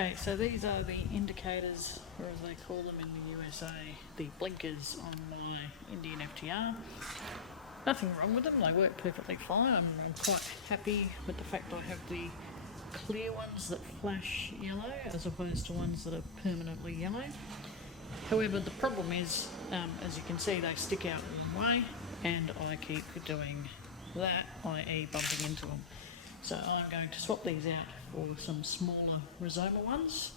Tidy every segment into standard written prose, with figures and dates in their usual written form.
Okay, so these are the indicators, or as they call them in the USA, the blinkers on my Indian FTR. Nothing wrong with them, they work perfectly fine. I'm quite happy with the fact I have the clear ones that flash yellow as opposed to ones that are permanently yellow. However, the problem is, as you can see, they stick out a long way and I keep doing that, i.e. bumping into them. So I'm going to swap these out for some smaller Rizoma ones,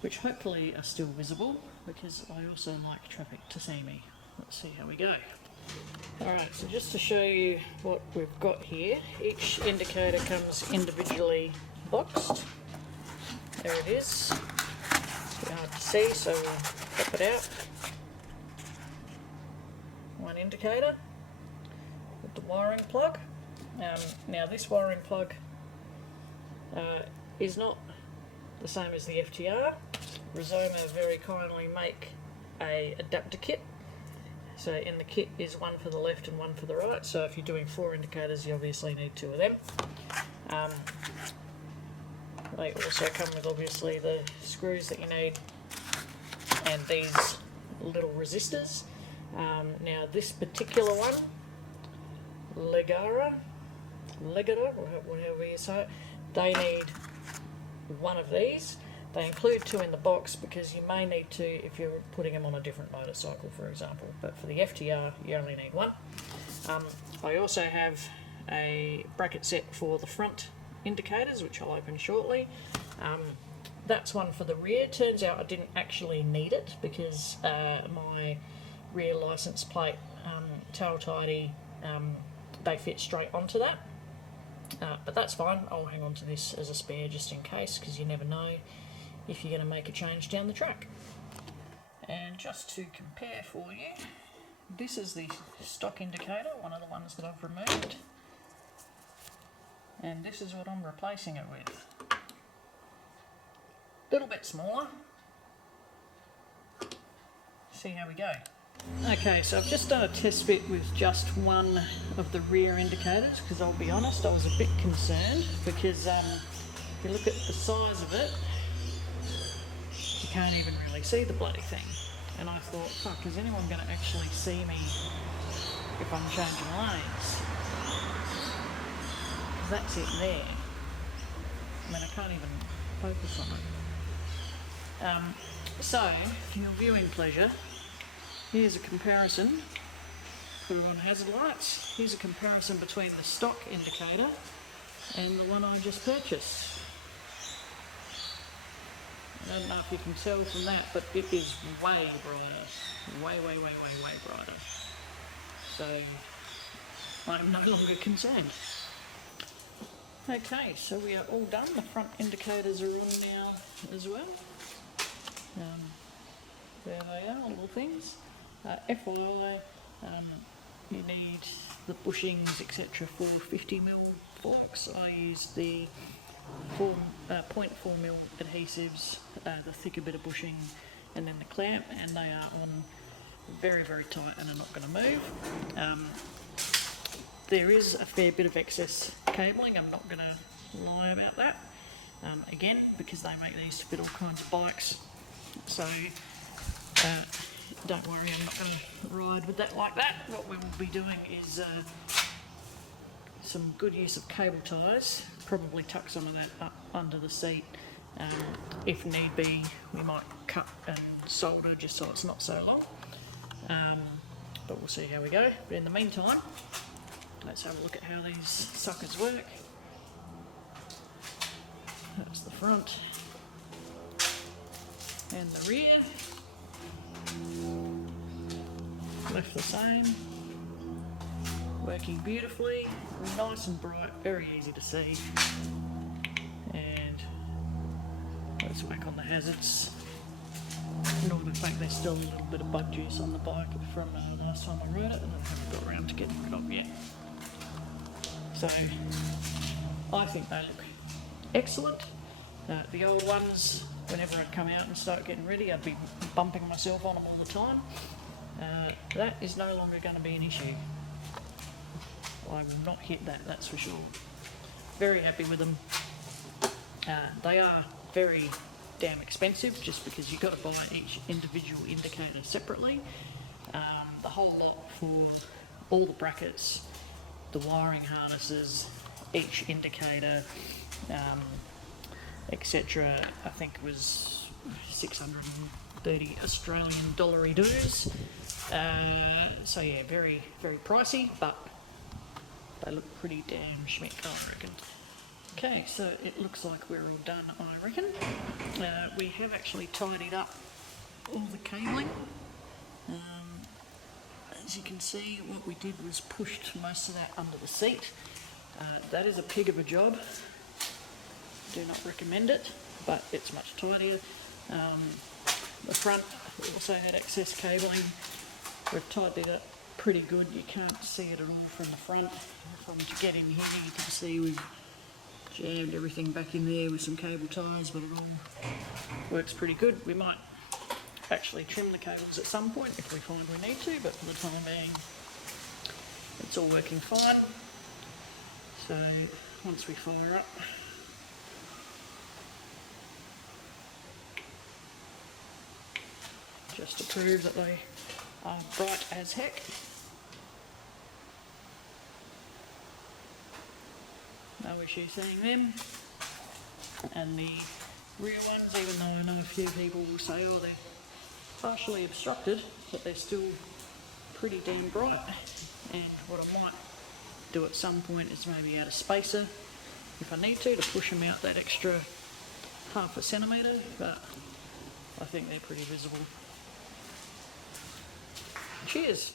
which hopefully are still visible because I also like traffic to see me. Let's see how we go. Alright, so just to show you what we've got here, each indicator comes individually boxed. There it is. It's hard to see, so we'll pop it out. One indicator with the wiring plug. Now this wiring plug is not the same as the FTR. Rizoma very kindly make a adapter kit. So in the kit is one for the left and one for the right. So if you're doing 4 indicators, you obviously need 2 of them. They also come with obviously the screws that you need and these little resistors. Now this particular one, Leggara, whatever you say it, they need one of these. They include 2 in the box because you may need 2 if you're putting them on a different motorcycle, for example. But for the FTR, you only need 1. I also have a bracket set for the front indicators, which I'll open shortly. That's one for the rear. Turns out I didn't actually need it because my rear license plate, tail tidy, they fit straight onto that. But that's fine. I'll hang on to this as a spare just in case, because you never know if you're going to make a change down the track. And just to compare for you, this is the stock indicator, one of the ones that I've removed, and this is what I'm replacing it with. A little bit smaller. See how we go. Okay, so I've just done a test fit with just one of the rear indicators because I'll be honest, I was a bit concerned because if you look at the size of it, you can't even really see the bloody thing. And I thought, fuck, is anyone going to actually see me if I'm changing lanes? Because that's it there. I mean, I can't even focus on it. So, for your viewing pleasure, here's a comparison. Put it on hazard lights. Here's a comparison between the stock indicator and the one I just purchased. I don't know if you can tell from that, but it is way brighter. Way brighter. So, I'm no longer concerned. Okay, so we are all done. The front indicators are on now as well. There they are, little things. FYI, you need the bushings, etc. for 50mm forks. I use the 0.4mm adhesives, the thicker bit of bushing, and then the clamp, and they are on very tight and are not going to move. There is a fair bit of excess cabling, I'm not going to lie about that. Again, because they make these to fit all kinds of bikes, so don't worry, I'm not going to ride with that like that. What we will be doing is some good use of cable ties, probably tuck some of that up under the seat. If need be, we might cut and solder just so it's not so long. But we'll see how we go. But in the meantime, let's have a look at how these suckers work. That's the front and the rear. Left the same. Working beautifully, nice and bright, very easy to see. And let's whack on the hazards. Ignore the fact there's still a little bit of bug juice on the bike from last time I rode it, and I haven't got around to getting rid of yet. So I think they look excellent. The old ones, whenever I'd come out and start getting ready, I'd be bumping myself on them all the time. That is no longer going to be an issue. I will not hit that, that's for sure. Very happy with them. They are very damn expensive just because you've got to buy each individual indicator separately. The whole lot for all the brackets, the wiring harnesses, each indicator, etc. I think it was 630 Australian dollary dues. So yeah, very, very pricey, but they look pretty damn schmick, I reckon. Okay, so it looks like we're all done, I reckon. We have actually tidied up all the cabling. As you can see, what we did was pushed most of that under the seat. That is a pig of a job. Do not recommend it, but it's much tidier. The front also had excess cabling. We've tidied it up pretty good. You can't see it at all from the front. From to get in here, you can see we've jammed everything back in there with some cable ties, but it all works pretty good. We might actually trim the cables at some point if we find we need to, but for the time being, it's all working fine. So once we fire up, just to prove that they are bright as heck. No issue seeing them. And the rear ones, even though I know a few people will say, oh, they're partially obstructed, but they're still pretty damn bright. And what I might do at some point is maybe add a spacer, if I need to push them out that extra half a centimetre, but I think they're pretty visible. Cheers.